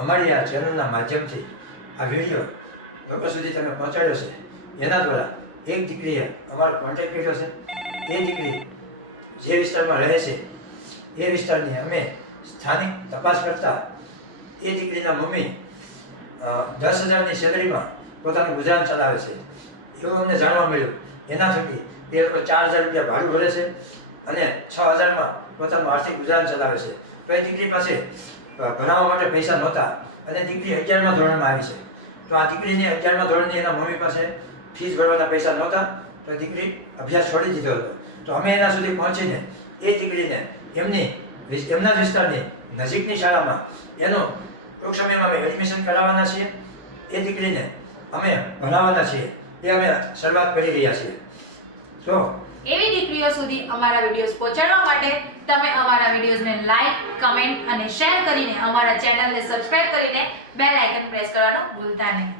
અમારી આ ચેનલના માધ્યમથી આ વીડિયો લોકો સુધી તમે પહોંચાડ્યો છે. એના દ્વારા એક દીકરીએ અમારો કોન્ટેક્ટ કર્યો છે. એ દીકરી જે વિસ્તારમાં રહે છે, એ વિસ્તારની અમે સ્થાનિક તપાસ કરતા એ દીકરીના મમ્મી દસ હજારની સેલરીમાં પોતાનું ગુજરાન ચલાવે છે. એવું અમને જાણવા મળ્યું. એના થકી એ લોકો ચાર હજાર રૂપિયા ભાડું ભરે છે અને છ હજારમાં પોતાનું આર્થિક ગુજરાન ચલાવે છે. તો એ દીકરી પાસે ભણાવવા માટે પૈસા નહોતા. અને દીકરી અગિયારમા ધોરણમાં આવી છે. તો આ દીકરીને અગિયારમા ધોરણની એના મમ્મી પાસે ફીસ ભરવાના પૈસા નહોતા, તો દીકરી અભ્યાસ છોડી દીધો હતો. તો અમે એના સુધી પહોંચીને એ દીકરીને એમની એમના વિસ્તારની નજીકની શાળામાં એનું ટૂંક સમયમાં અમે એડમિશન કરાવવાના છીએ. એ દીકરીને અમે ભણાવવાના છીએ. એ અમે શરૂઆત કરી રહ્યા છીએ. તો એવી સુધી અમારા વિડીયોઝ પહોંચાડવા માટે તમે અમારા વિડીયોઝને લાઈક કમેન્ટ અને શેર કરીને અમારા ચેનલને સબસ્ક્રાઇબ કરીને બેલ આઇકન પ્રેસ કરવાનું ભૂલતા નહીં.